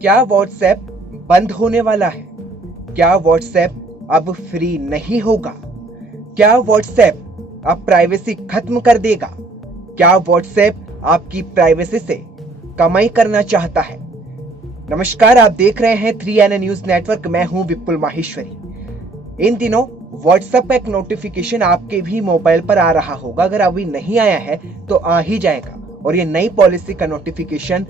क्या व्हाट्सएप बंद होने वाला है? क्या व्हाट्सएप अब फ्री नहीं होगा? क्या व्हाट्सएप अब प्राइवेसी खत्म कर देगा? क्या व्हाट्सएप आपकी प्राइवेसी से कमाई करना चाहता है? नमस्कार, आप देख रहे हैं 3NN न्यूज नेटवर्क। मैं हूं विपुल माहेश्वरी। इन दिनों व्हाट्सएप का एक नोटिफिकेशन आपके भी मोबाइल पर आ रहा होगा। अगर अभी नहीं आया है तो आ ही जाएगा। और ये नई पॉलिसी का नोटिफिकेशन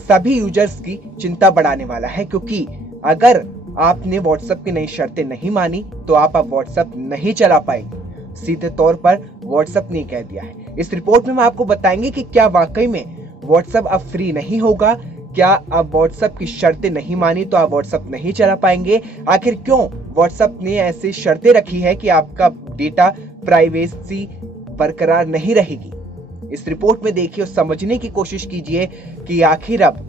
सभी यूजर्स की चिंता बढ़ाने वाला है, क्योंकि अगर आपने व्हाट्सएप की नई शर्तें नहीं मानी तो आप अब व्हाट्सएप नहीं चला पाएंगे। सीधे तौर पर व्हाट्सएप ने कह दिया है। इस रिपोर्ट में हम आपको बताएंगे कि क्या वाकई में व्हाट्सएप अब फ्री नहीं होगा। क्या अब व्हाट्सएप की शर्तें नहीं मानी तो आप व्हाट्सएप नहीं चला पाएंगे? आखिर क्यों व्हाट्सएप ने ऐसी शर्तें रखी है कि आपका डेटा प्राइवेसी बरकरार नहीं रहेगी? इस रिपोर्ट में देखिए और समझने की कोशिश कीजिए कि आखिर अब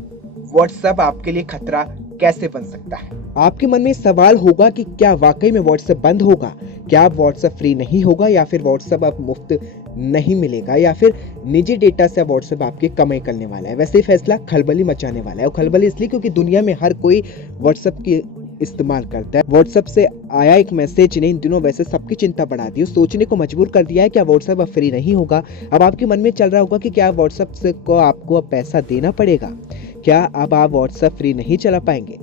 व्हाट्सएप आपके लिए खतरा कैसे बन सकता है। आपके मन में सवाल होगा कि क्या वाकई में व्हाट्सएप बंद होगा? क्या अब व्हाट्सएप फ्री नहीं होगा, या फिर व्हाट्सएप अब मुफ्त नहीं मिलेगा, या फिर निजी डेटा से व्हाट्सएप आपके कमाई करने वाला है? वैसे फैसला खलबली मचाने वाला है। और खलबली इसलिए क्योंकि दुनिया में हर कोई व्हाट्सएप की इस्तेमाल करता है। व्हाट्सएप से आया एक मैसेज ने इन दिनों वैसे सबकी चिंता बढ़ा दी, सोचने को मजबूर कर दिया है क्या व्हाट्सएप अब फ्री नहीं होगा। अब आपके मन में चल रहा होगा कि क्या व्हाट्सएप से को आपको अब पैसा देना पड़ेगा? क्या अब आप व्हाट्सएप फ्री नहीं चला पाएंगे?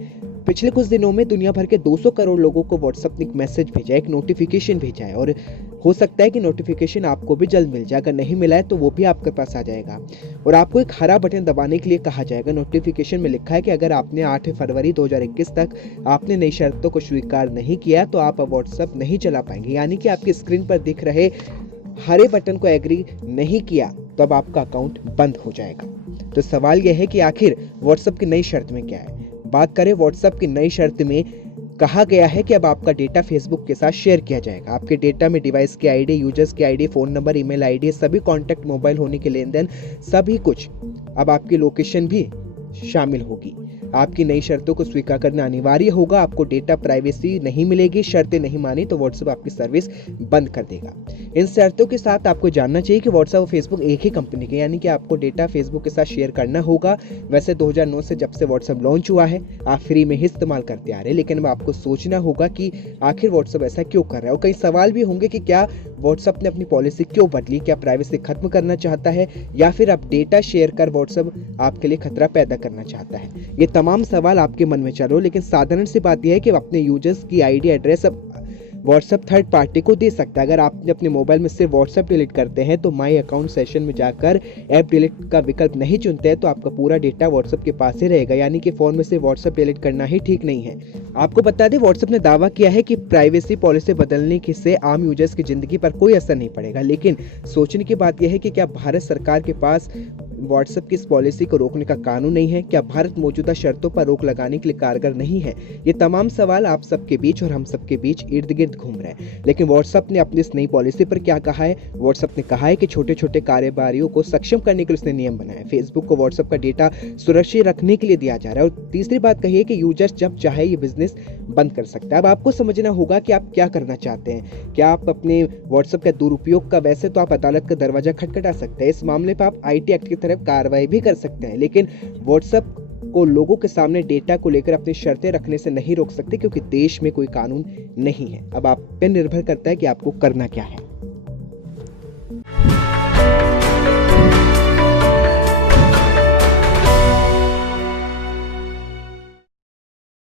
पिछले कुछ दिनों में दुनिया भर के 200 करोड़ लोगों को व्हाट्सएप ने एक मैसेज भेजा, एक नोटिफिकेशन भेजा है। और हो सकता है कि नोटिफिकेशन आपको भी जल्द मिल जाए। अगर नहीं मिला है तो वो भी आपके पास आ जाएगा और आपको एक हरा बटन दबाने के लिए कहा जाएगा। नोटिफिकेशन में लिखा है कि अगर आपने 8 फरवरी 2021 तक आपने नई शर्तों को स्वीकार नहीं किया तो आप अब व्हाट्सएप नहीं चला पाएंगे। यानी कि आपकी स्क्रीन पर दिख रहे हरे बटन को एग्री नहीं किया तो अब आपका अकाउंट बंद हो जाएगा। तो सवाल यह है कि आखिर व्हाट्सएप की नई शर्त में क्या है। बात करें व्हाट्सएप की नई शर्त में, कहा गया है कि अब आपका डेटा फेसबुक के साथ शेयर किया जाएगा। आपके डेटा में डिवाइस की आईडी, यूजर्स की ID, phone number, email ID, सभी कॉन्टैक्ट, मोबाइल होने के लेन देन, सभी कुछ, अब आपकी लोकेशन भी शामिल होगी। आपकी नई शर्तों को स्वीकार करना अनिवार्य होगा। आपको डेटा प्राइवेसी नहीं मिलेगी। शर्तें नहीं मानी तो व्हाट्सएप आपकी सर्विस बंद कर देगा। इन शर्तों के साथ आपको जानना चाहिए कि व्हाट्सएप और फेसबुक एक ही कंपनी के, यानी कि आपको डेटा फेसबुक के साथ शेयर करना होगा। वैसे 2009 से जब से व्हाट्सएप लॉन्च हुआ है आप फ्री में ही इस्तेमाल करते आ रहे हैं, लेकिन अब आपको सोचना होगा कि आखिर व्हाट्सएप ऐसा क्यों कर रहा है। और कई सवाल भी होंगे कि क्या व्हाट्सएप ने अपनी पॉलिसी क्यों बदली? क्या प्राइवेसी खत्म करना चाहता है, या फिर अब डेटा शेयर कर व्हाट्सएप आपके लिए खतरा पैदा करना चाहता है? ये तमाम सवाल आपके मन में चल रहे हो, लेकिन साधारण सी बात यह है कि अपने यूजर्स की आईडी, एड्रेस अब व्हाट्सएप थर्ड पार्टी को दे सकता है। अगर आप अपने मोबाइल में सिर्फ व्हाट्सएप डिलीट करते हैं तो माई अकाउंट सेशन में जाकर ऐप डिलीट का विकल्प नहीं चुनते हैं तो आपका पूरा डेटा व्हाट्सएप के पास ही रहेगा। यानी कि फोन में से व्हाट्सएप डिलीट करना ही ठीक नहीं है। आपको बता दें, व्हाट्सएप ने दावा किया है कि प्राइवेसी पॉलिसी बदलने से आम यूजर्स की जिंदगी पर कोई असर नहीं पड़ेगा। लेकिन सोचने की बात यह है कि क्या भारत सरकार के पास व्हाट्सएप की इस पॉलिसी को रोकने का कानून नहीं है? क्या भारत मौजूदा शर्तों पर रोक लगाने के लिए कारगर नहीं है? ये तमाम सवाल आप सबके बीच और हम सबके बीच इर्द गिर्द घूम रहे हैं। लेकिन व्हाट्सएप ने अपनी इस नई पॉलिसी पर क्या कहा है? व्हाट्सएप ने कहा है कि छोटे छोटे कारोबारियों को सक्षम करने के लिए उसने नियम बनाए। फेसबुक को व्हाट्सएप का डेटा सुरक्षित रखने के लिए दिया जा रहा है। और तीसरी बात कही है कि यूजर्स जब चाहे ये बिजनेस बंद कर सकता है। अब आपको समझना होगा कि आप क्या करना चाहते हैं। क्या आप अपने व्हाट्सएप का दुरुपयोग का, वैसे तो आप अदालत का दरवाजा खटखटा सकते हैं। इस मामले पर आप IT एक्ट की तरफ कार्रवाई भी कर सकते हैं, लेकिन व्हाट्सएप को लोगों के सामने डेटा को लेकर अपनी शर्तें रखने से नहीं रोक सकते, क्योंकि देश में कोई कानून नहीं है। अब आप पे निर्भर करता है कि आपको करना क्या है।